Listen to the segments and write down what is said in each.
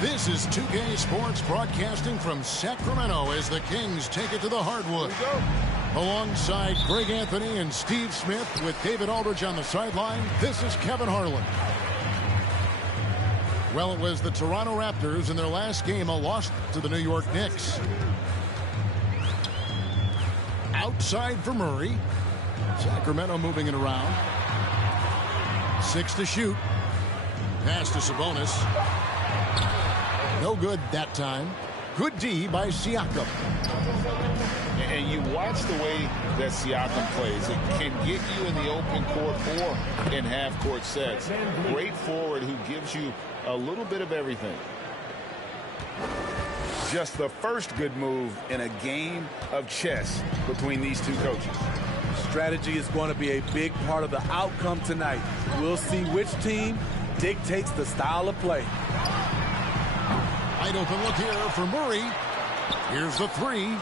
This is 2K Sports broadcasting from Sacramento as the Kings take it to the hardwood. Alongside Greg Anthony and Steve Smith with David Aldridge on the sideline, this is Kevin Harlan. Well, it was the Toronto Raptors in their last game, a loss to the New York Knicks. Outside for Murray. Sacramento moving it around. 6 to shoot. Pass to Sabonis. No good that time. Good D by Siakam. And you watch the way that Siakam plays. It can get you in the open court or in half-court sets. Great forward who gives you a little bit of everything. Just the first good move in a game of chess between these two coaches. Strategy is going to be a big part of the outcome tonight. We'll see which team dictates the style of play. Wide open look here for Murray. Here's the three.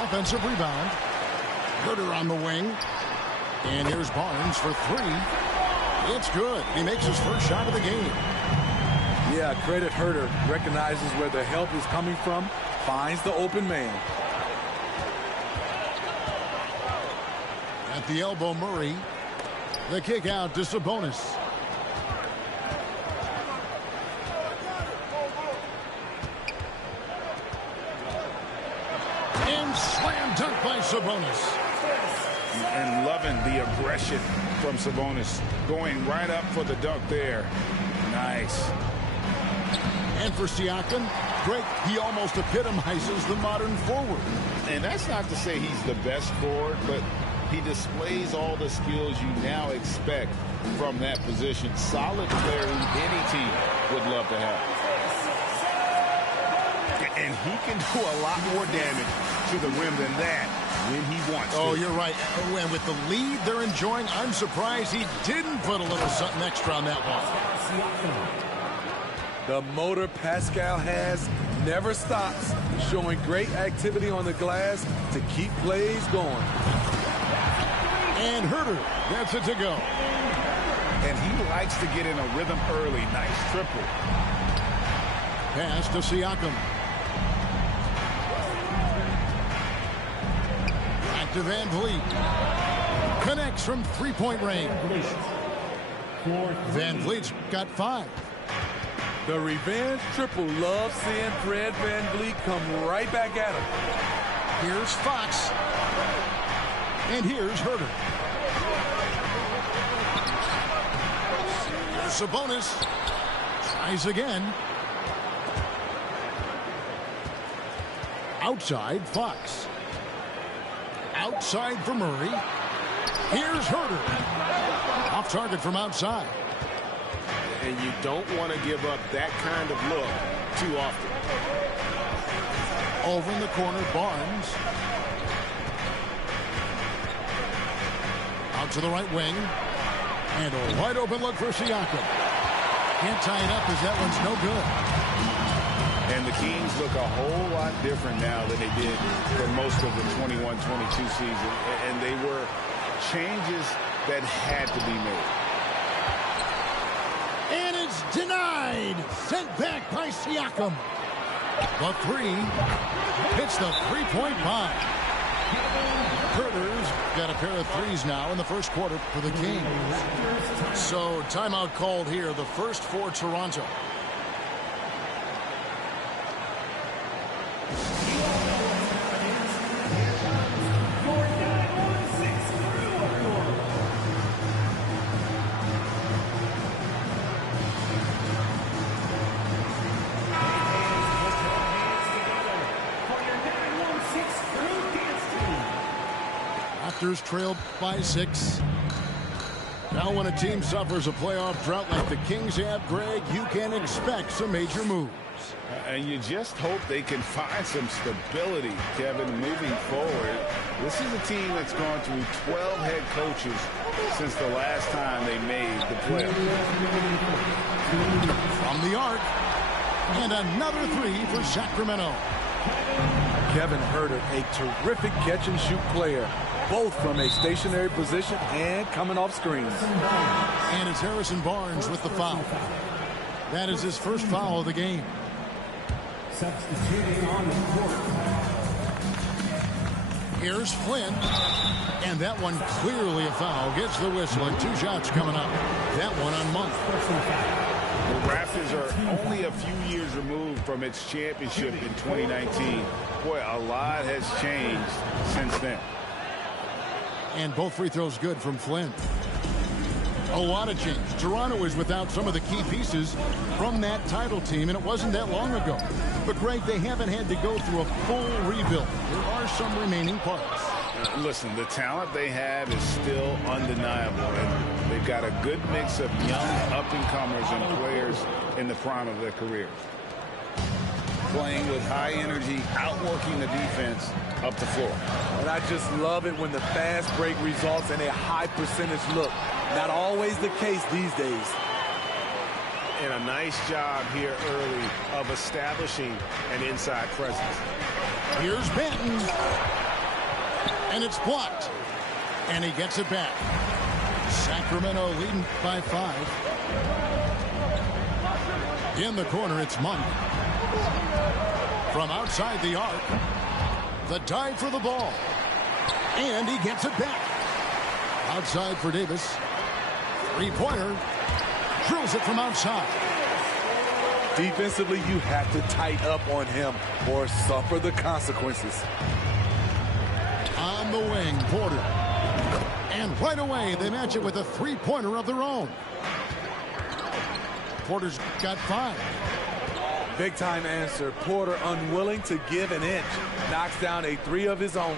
Offensive rebound. Herter on the wing. And here's Barnes for three. It's good. He makes his first shot of the game. Yeah, credit Herter. Recognizes where the help is coming from. Finds the open man. At the elbow, Murray. The kick out to Sabonis. And slam dunk by Sabonis. And loving the aggression from Sabonis. Going right up for the dunk there. Nice. And for Siakam, great. He almost epitomizes the modern forward. And that's not to say he's the best forward, but he displays all the skills you now expect from that position. Solid player who any team would love to have. And he can do a lot more damage to the rim than that when he wants to. Oh, you're right. And with the lead they're enjoying, I'm surprised he didn't put a little something extra on that one. The motor Pascal has never stops, showing great activity on the glass to keep plays going. And Herter gets it to go. And he likes to get in a rhythm early. Nice triple. Pass to Siakam. Back to Van Vliet. Connects from three-point range. Van Vliet's got 5. The revenge triple loves seeing Fred VanVleet come right back at him. Here's Fox. And here's Herter. Here's Sabonis. Tries again. Outside, Fox. Outside for Murray. Here's Herter. Off target from outside. And you don't want to give up that kind of look too often. Over in the corner, Barnes. Out to the right wing. And a wide open look for Siakam. Can't tie it up as that one's no good. And the Kings look a whole lot different now than they did for most of the 21-22 season. And they were changes that had to be made. And it's denied. Sent back by Siakam. The three hits the three-point line. Herter's got a pair of threes now in the first quarter for the Kings. So timeout called here, the first for Toronto. Raptors trailed by 6. Now when a team suffers a playoff drought like the Kings have, Greg, you can expect some major moves. And you just hope they can find some stability, Kevin, moving forward. This is a team that's gone through 12 head coaches since the last time they made the playoffs. From the arc, and another three for Sacramento. Kevin Herter, a terrific catch-and-shoot player, both from a stationary position and coming off screens. And it's Harrison Barnes with the foul. That is his first foul of the game. Substituting on the court. Here's Flynn. And that one clearly a foul. Gets the whistle and 2 shots coming up. That one on Monk. The Raptors are only a few years removed from its championship in 2019. Boy, a lot has changed since then. And both free throws good from Flynn. A lot of change. Toronto is without some of the key pieces from that title team, and it wasn't that long ago. But, Greg, they haven't had to go through a full rebuild. There are some remaining parts. Listen, the talent they have is still undeniable. And they've got a good mix of young up-and-comers and players in the prime of their careers. Playing with high energy, outworking the defense up the floor. And I just love it when the fast break results in a high percentage look. Not always the case these days. And a nice job here early of establishing an inside presence. Here's Benton. And it's blocked. And he gets it back. Sacramento leading by 5. In the corner, it's Monk. From outside the arc. The dive for the ball. And he gets it back. Outside for Davis. Three-pointer. Drills it from outside. Defensively, you have to tighten up on him or suffer the consequences. On the wing, Porter. And right away, they match it with a three-pointer of their own. Porter's got 5. Big-time answer. Porter unwilling to give an inch. Knocks down a 3 of his own.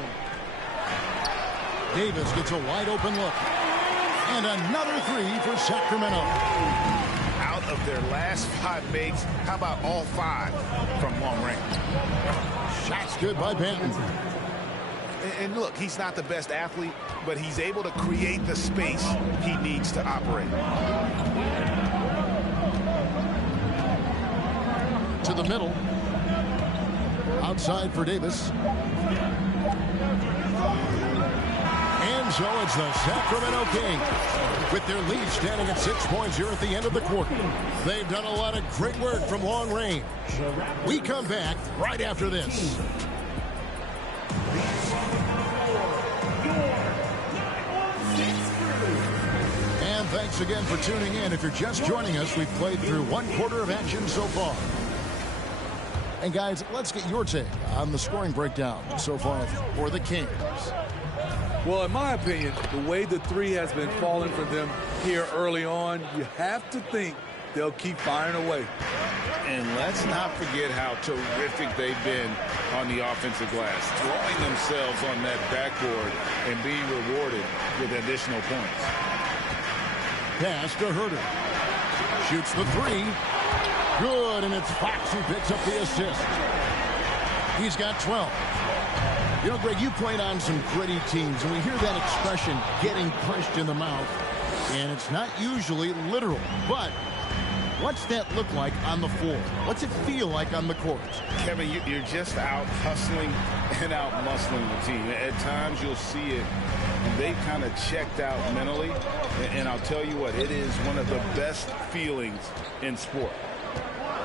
Davis gets a wide-open look. And another 3 for Sacramento. Out of their last 5 makes, how about all 5 from long range? Shots good by Benton. And look, he's not the best athlete, but he's able to create the space he needs to operate. To the middle. Outside for Davis. And so it's the Sacramento Kings with their lead standing at 6 points here at the end of the quarter. They've done a lot of great work from long range. We come back right after this. And thanks again for tuning in. If you're just joining us, we've played through 1 quarter of action so far. And guys, let's get your take on the scoring breakdown so far for the Kings. Well, in my opinion, the way the 3 has been falling for them here early on, you have to think they'll keep firing away. And let's not forget how terrific they've been on the offensive glass, throwing themselves on that backboard and being rewarded with additional points. Pass to Herter. Shoots the 3. Good, and it's Fox who picks up the assist. He's got 12. You know, Greg, you played on some gritty teams, and we hear that expression, getting punched in the mouth, and it's not usually literal. But what's that look like on the floor? What's it feel like on the court? Kevin, you're just out hustling and out muscling the team. At times you'll see it, and they've kind of checked out mentally, and I'll tell you what, it is one of the best feelings in sport.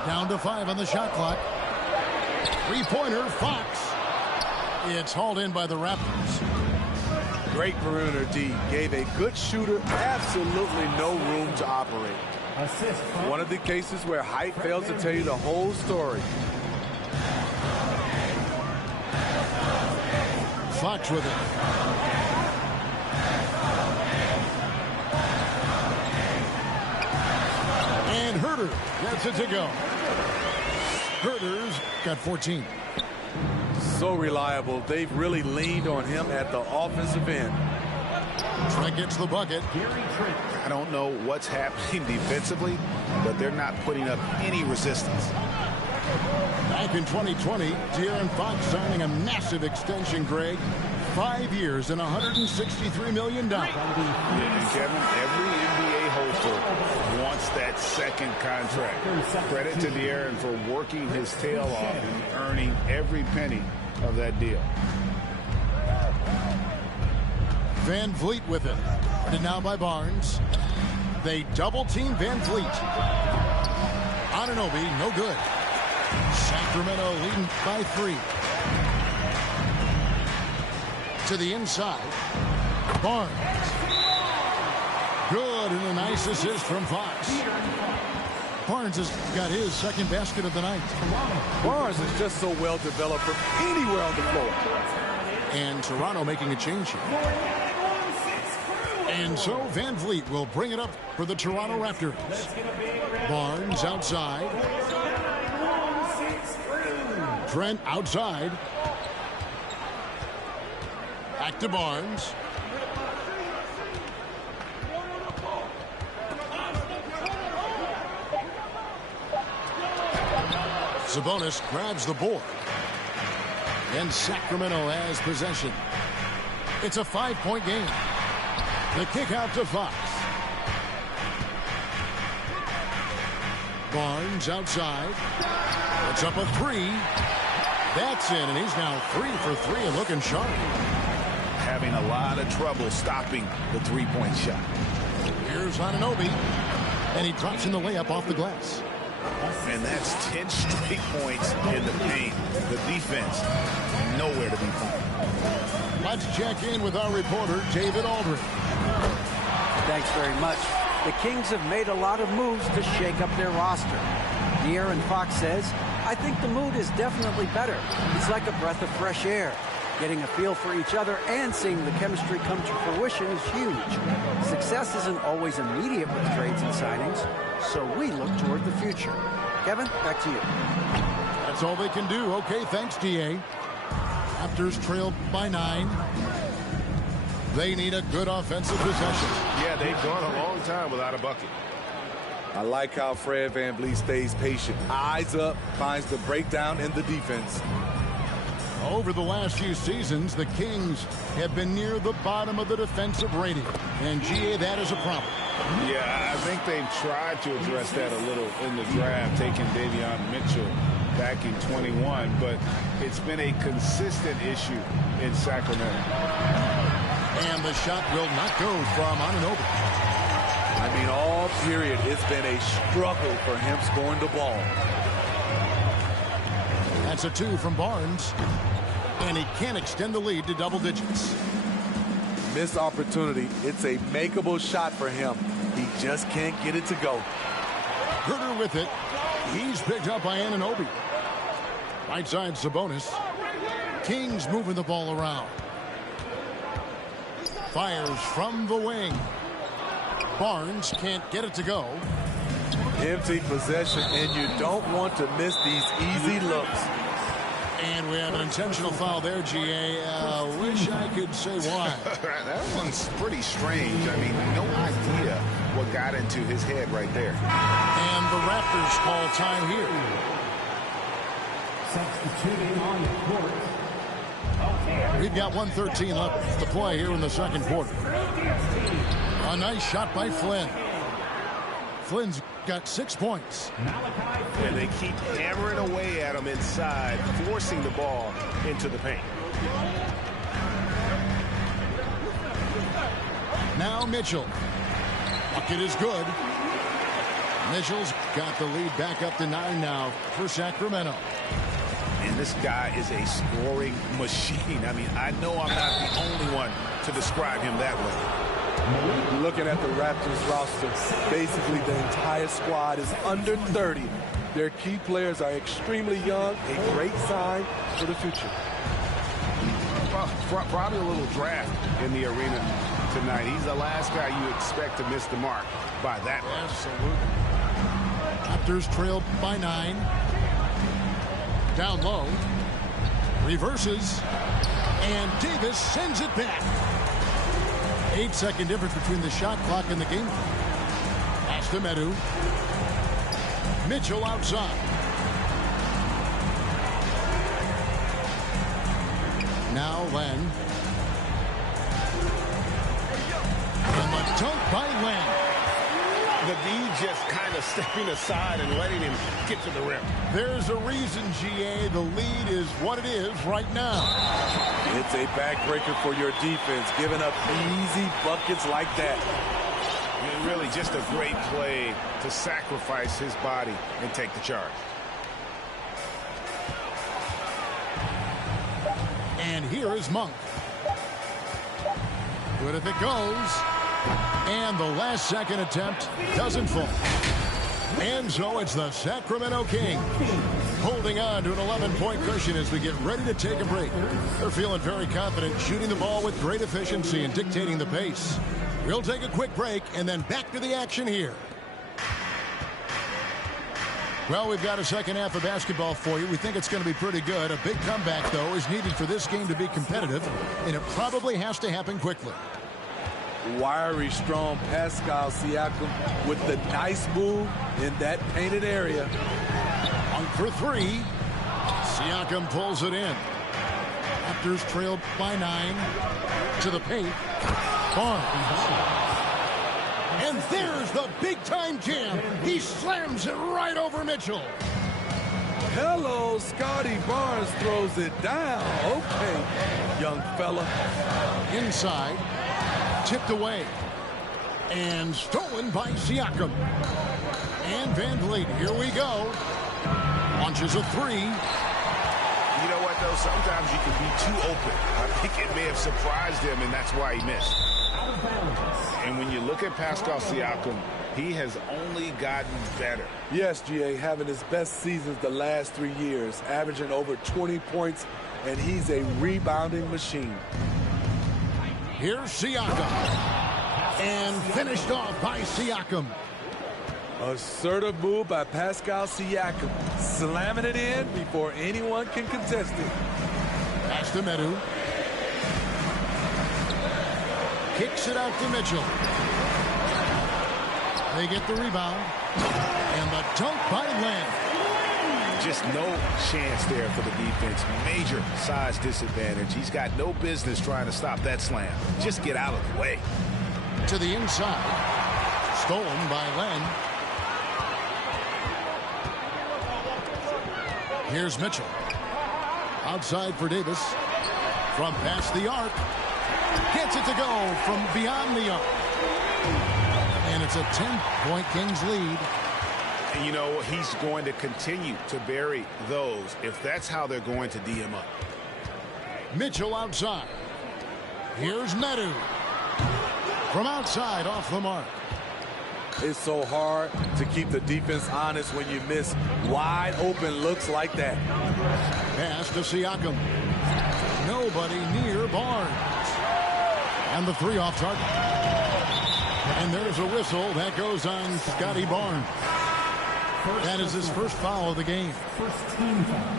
Down to 5 on the shot clock. Three-pointer, Fox. It's hauled in by the Raptors. Great perimeter D. Gave a good shooter absolutely no room to operate. One of the cases where height fails to tell you the whole story. Fox with it. And Herter gets it to go. Herter's got 14. So reliable. They've really leaned on him at the offensive end. Trent gets the bucket. I don't know what's happening defensively, but they're not putting up any resistance. Back in 2020, De'Aaron Fox signing a massive extension, Greg. 5 years and $163 million. Yeah, and Kevin, every NBA holster wants that second contract. Credit to De'Aaron for working his tail off and earning every penny of that deal. Van Vliet with it. And now by Barnes. They double team Van Vliet. Anunoby, no good. Sacramento leading by 3. To the inside. Barnes. Good, and a nice assist from Fox. Barnes has got his second basket of the night. Barnes is just so well developed from anywhere on the floor. And Toronto making a change here. And so Van Vliet will bring it up for the Toronto Raptors. Barnes outside. Trent outside. Back to Barnes. Sabonis grabs the board. And Sacramento has possession. It's a 5-point game. The kick out to Fox. Barnes outside. It's up a 3. That's in, and he's now 3 for 3 and looking sharp. Having a lot of trouble stopping the three-point shot. Here's Anunoby. And he drops in the layup off the glass. And that's 10 straight points in the paint. The defense, nowhere to be found. Let's check in with our reporter, David Aldridge. Thanks very much. The Kings have made a lot of moves to shake up their roster. De'Aaron Fox says, I think the mood is definitely better. It's like a breath of fresh air. Getting a feel for each other and seeing the chemistry come to fruition is huge. Success isn't always immediate with trades and signings, so we look toward the future. Kevin, back to you. That's all they can do. Okay, thanks, DA. Raptors trail by 9. They need a good offensive possession. Yeah, they've gone a long time without a bucket. I like how Fred VanVleet stays patient. Eyes up, finds the breakdown in the defense. Over the last few seasons, the Kings have been near the bottom of the defensive rating. And, GA, that is a problem. Yeah, I think they've tried to address that a little in the draft, taking Davion Mitchell back in 21, but it's been a consistent issue in Sacramento. And the shot will not go from Anunoby. I mean, all period, it's been a struggle for him scoring the ball. That's a 2 from Barnes. And he can't extend the lead to double digits. Missed opportunity. It's a makeable shot for him. He just can't get it to go. Herter with it. He's picked up by Anunoby. Right side Sabonis. Kings moving the ball around. Fires from the wing. Barnes can't get it to go. Empty possession, and you don't want to miss these easy looks. And we have an intentional foul there, GA. Wish I could say why. That one's pretty strange. I mean, no idea what got into his head right there. And the Raptors call time here. Substituting on the court. We've got 1:13 left to play here in the second quarter. A nice shot by Flynn. Flynn's got 6 points. And they keep hammering away at him inside, forcing the ball into the paint. Now Mitchell. Bucket is good. Mitchell's got the lead back up to 9 now for Sacramento. And this guy is a scoring machine. I mean, I know I'm not the only one to describe him that way. Looking at the Raptors roster, basically the entire squad is under 30. Their key players are extremely young, a great sign for the future. Probably a little draft in the arena tonight. He's the last guy you expect to miss the mark by that much. Absolutely. Raptors trail by 9. Down low. Reverses. And Davis sends it back. 8-second difference between the shot clock and the game. Pass to Medu. Mitchell outside. Now Len. And the dunk by Len. The D just kind of stepping aside and letting him get to the rim. There's a reason, GA. The lead is what it is right now. It's a backbreaker for your defense, giving up easy buckets like that. And really just a great play to sacrifice his body and take the charge. And here is Monk. Good if it goes. And the last second attempt doesn't fall. And so it's the Sacramento Kings holding on to an 11-point cushion as we get ready to take a break. They're feeling very confident, shooting the ball with great efficiency and dictating the pace. We'll take a quick break and then back to the action here. Well, we've got a second half of basketball for you. We think it's going to be pretty good. A big comeback, though, is needed for this game to be competitive, and it probably has to happen quickly. Wiry, strong Pascal Siakam with the nice move in that painted area. Monk for three. Siakam pulls it in. Raptors trailed by 9 to the paint. Barnes. And there's the big-time jam. He slams it right over Mitchell. Hello, Scotty Barnes throws it down. Okay, young fella. Inside. Tipped away. And stolen by Siakam. And Van Vliet, here we go. Launches a three. You know what, though? Sometimes you can be too open. I think it may have surprised him, and that's why he missed. And when you look at Pascal Siakam, he has only gotten better. Yes, GA, having his best seasons the last 3 years, averaging over 20 points, and he's a rebounding machine. Here's Siakam. And finished off by Siakam. Assertive move by Pascal Siakam, slamming it in before anyone can contest it. Pass to Medu. Kicks it out to Mitchell. They get the rebound. And the dunk by Len. Just no chance there for the defense. Major size disadvantage. He's got no business trying to stop that slam. Just get out of the way. To the inside. Stolen by Len. Here's Mitchell. Outside for Davis. From past the arc. Gets it to go from beyond the arc. And it's a 10-point Kings lead. And you know, he's going to continue to bury those if that's how they're going to D him up. Mitchell outside. Here's Medu. From outside off the mark. It's so hard to keep the defense honest when you miss wide open looks like that. Pass to Siakam. Nobody near Barnes. And the three off target. And there's a whistle that goes on Scotty Barnes. That is his first foul of the game. First team foul.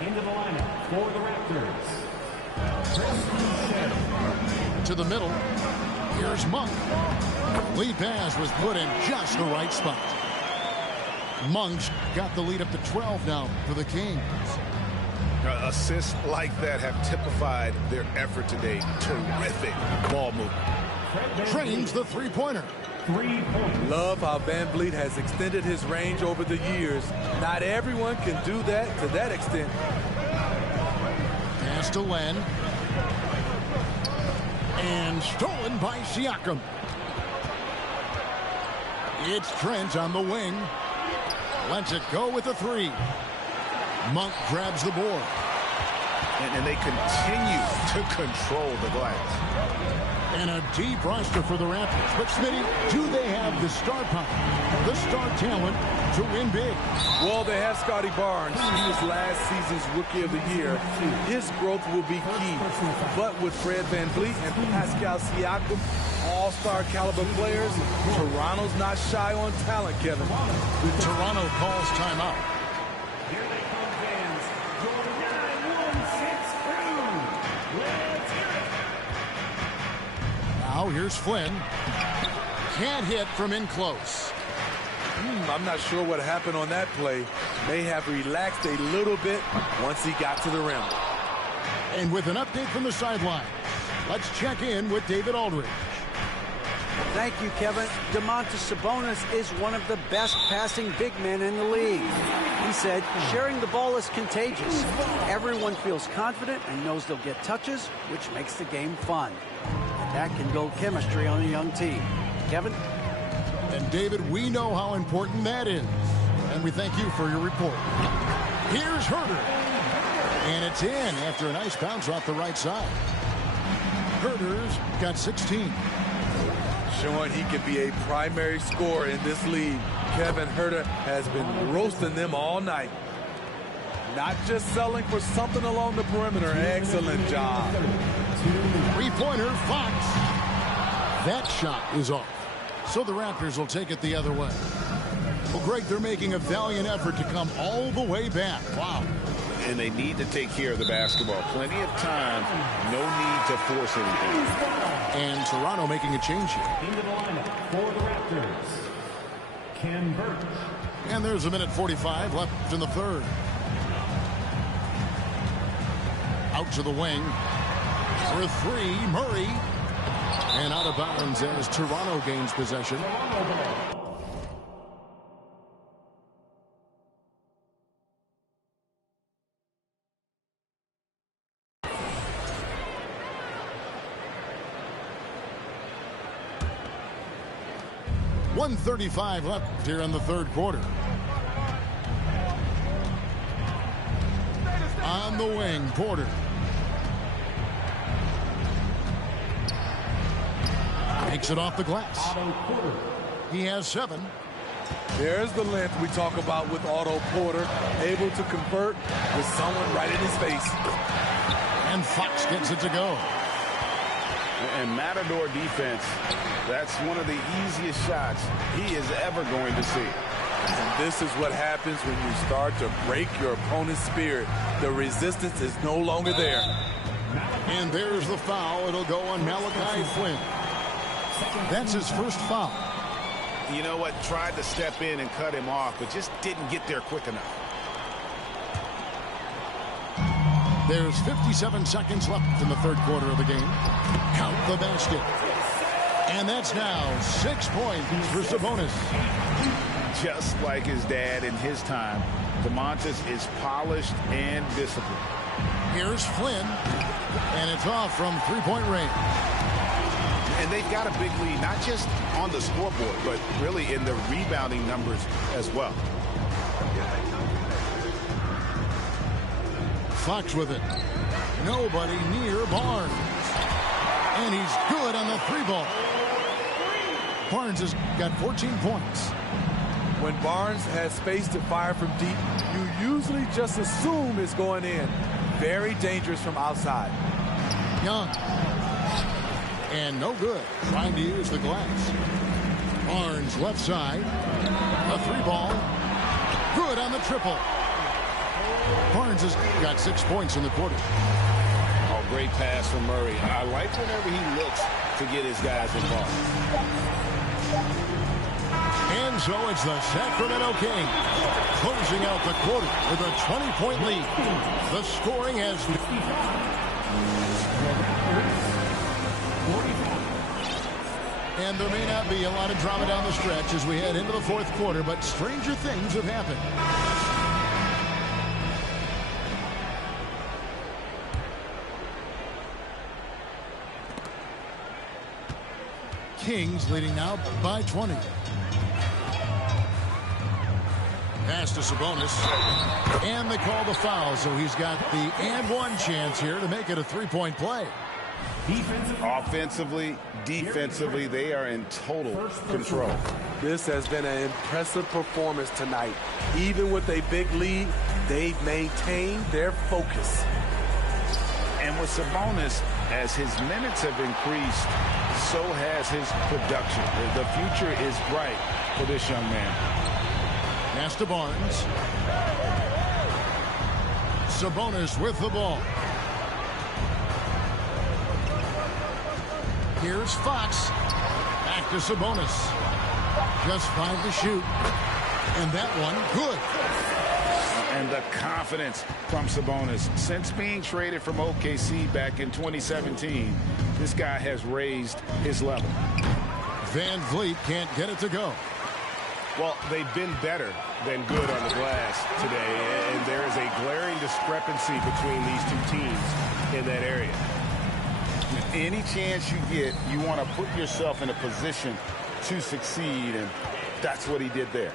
Into the lineup for the Raptors. To the middle. Here's Monk. Lead pass was put in just the right spot. Monk's got the lead up to 12 now for the Kings. Assists like that have typified their effort today. Terrific ball movement. Trains the three-pointer. 3 points. Love how Van Vliet has extended his range over the years. Not everyone can do that to that extent. Pass to Len. And stolen by Siakam. It's Trent on the wing. Lets it go with a three. Monk grabs the board. And they continue to control the glass. And a deep roster for the Raptors. But, Smitty, do they have the star power, the star talent to win big? Well, they have Scotty Barnes. He was last season's Rookie of the Year. His growth will be key. But with Fred Van Vliet and Pascal Siakam, all-star caliber players, Toronto's not shy on talent, Kevin. Toronto calls timeout. Here they come, fans. Your 9-1-6 crew. Let's hear it. Now here's Flynn. Can't hit from in close. I'm not sure what happened on that play. May have relaxed a little bit once he got to the rim. And with an update from the sideline, let's check in with David Aldridge. Thank you, Kevin. Domantas Sabonis is one of the best passing big men in the league. He said, sharing the ball is contagious. Everyone feels confident and knows they'll get touches, which makes the game fun. That can build chemistry on a young team. Kevin? And David, we know how important that is. And we thank you for your report. Here's Herder. And it's in after a nice bounce off the right side. Herder's got 16. Showing he can be a primary scorer in this league. Kevin Herder has been roasting them all night. Not just selling for something along the perimeter. Excellent job. Three-pointer, Fox. That shot is off. So the Raptors will take it the other way. Well, Greg, they're making a valiant effort to come all the way back. Wow. And they need to take care of the basketball. Plenty of time. No need to force anything. And Toronto making a change here. Into the lineup for the Raptors, Ken Burke. And there's a minute 45 left in the third. Out to the wing. For three, Murray. And out of bounds as Toronto gains possession. .135 left here in the third quarter. On the wing, Porter. Takes it off the glass. He has 7. There's the length we talk about with Otto Porter, able to convert with someone right in his face. And Fox gets it to go. And Matador defense, that's one of the easiest shots he is ever going to see. And this is what happens when you start to break your opponent's spirit. The resistance is no longer there. And there's the foul. It'll go on Malachi Flynn. That's his first foul. You know what? Tried to step in and cut him off, but just didn't get there quick enough. There's 57 seconds left in the third quarter of the game. Count the basket. And that's now 6 points for Sabonis. Just like his dad in his time, DeMontis is polished and disciplined. Here's Flynn. And it's off from three-point range. And they've got a big lead, not just on the scoreboard, but really in the rebounding numbers as well. Fox with it. Nobody near Barnes. And he's good on the three ball. Barnes has got 14 points. When Barnes has space to fire from deep, you usually just assume it's going in. Very dangerous from outside. Young. And no good. Trying to use the glass. Barnes left side. A three ball. Good on the triple. Barnes has got 6 points in the quarter. Oh, great pass from Murray. I like whenever he looks to get his guys involved. And so it's the Sacramento Kings closing out the quarter with a 20-point lead. The scoring has... And there may not be a lot of drama down the stretch as we head into the fourth quarter, but stranger things have happened. Kings leading now by 20. Pass to Sabonis. And they call the foul, so he's got the and one chance here to make it a three-point play. Offensively, defensively, they are in total control. This has been an impressive performance tonight. Even with a big lead, they've maintained their focus. And with Sabonis, as his minutes have increased, so has his production. The future is bright for this young man. Pass to Barnes. Sabonis with the ball. Here's Fox. Back to Sabonis. Just 5 to shoot. And that one, good. And the confidence from Sabonis. Since being traded from OKC back in 2017, this guy has raised his level. Van Vliet can't get it to go. Well, they've been better than good on the glass today, and there is a glaring discrepancy between these two teams in that area. Any chance you get, you want to put yourself in a position to succeed, and that's what he did there.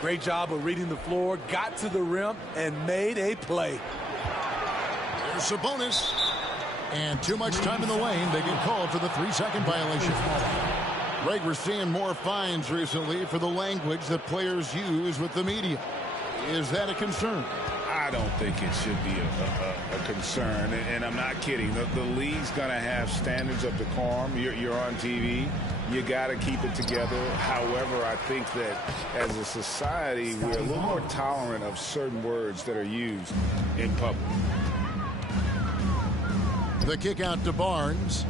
Great job of reading the floor, got to the rim, and made a play. There's Sabonis. And too much time in the lane. They get called for the 3-second violation. Greg, we're seeing more fines recently for the language that players use with the media. Is that a concern? I don't think it should be a concern, and I'm not kidding. The league's going to have standards of decorum. You're on TV. You got to keep it together. However, I think that as a society, we're a little more tolerant of certain words that are used in public. The kick out to Barnes.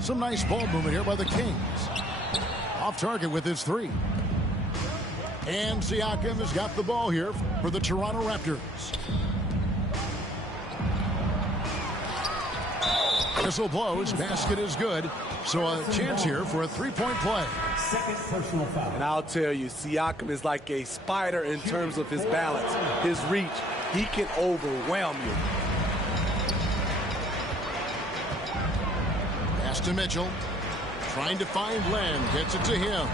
Some nice ball movement here by the Kings. Off target with his 3. And Siakam has got the ball here for the Toronto Raptors. Whistle blows. Basket is good. So a chance here for a 3-point play. Second personal foul. And I'll tell you, Siakam is like a spider in terms of his balance, his reach. He can overwhelm you. Pass to Mitchell. Trying to find Lamb. Gets it to him.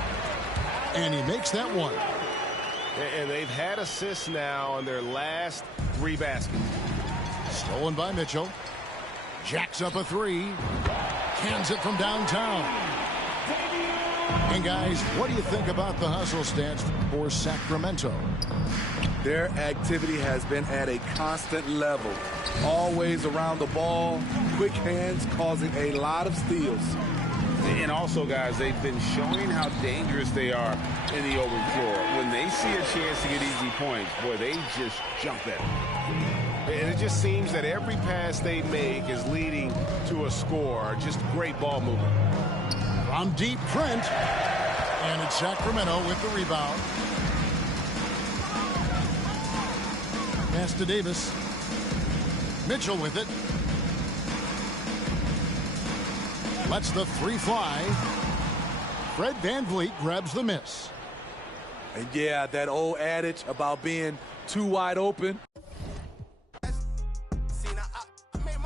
And he makes that one. And they've had assists now on their last 3 baskets. Stolen by Mitchell. Jacks up a 3. Cans it from downtown. And guys, what do you think about the hustle stats for Sacramento? Their activity has been at a constant level. Always around the ball, quick hands causing a lot of steals. And also, guys, they've been showing how dangerous they are in the open floor. When they see a chance to get easy points, boy, they just jump at it. And it just seems that every pass they make is leading to a score. Just great ball movement. From deep, Trent. And it's Sacramento with the rebound. Pass to Davis. Mitchell with it. Lets the 3 fly. Fred VanVleet grabs the miss. And yeah, that old adage about being too wide open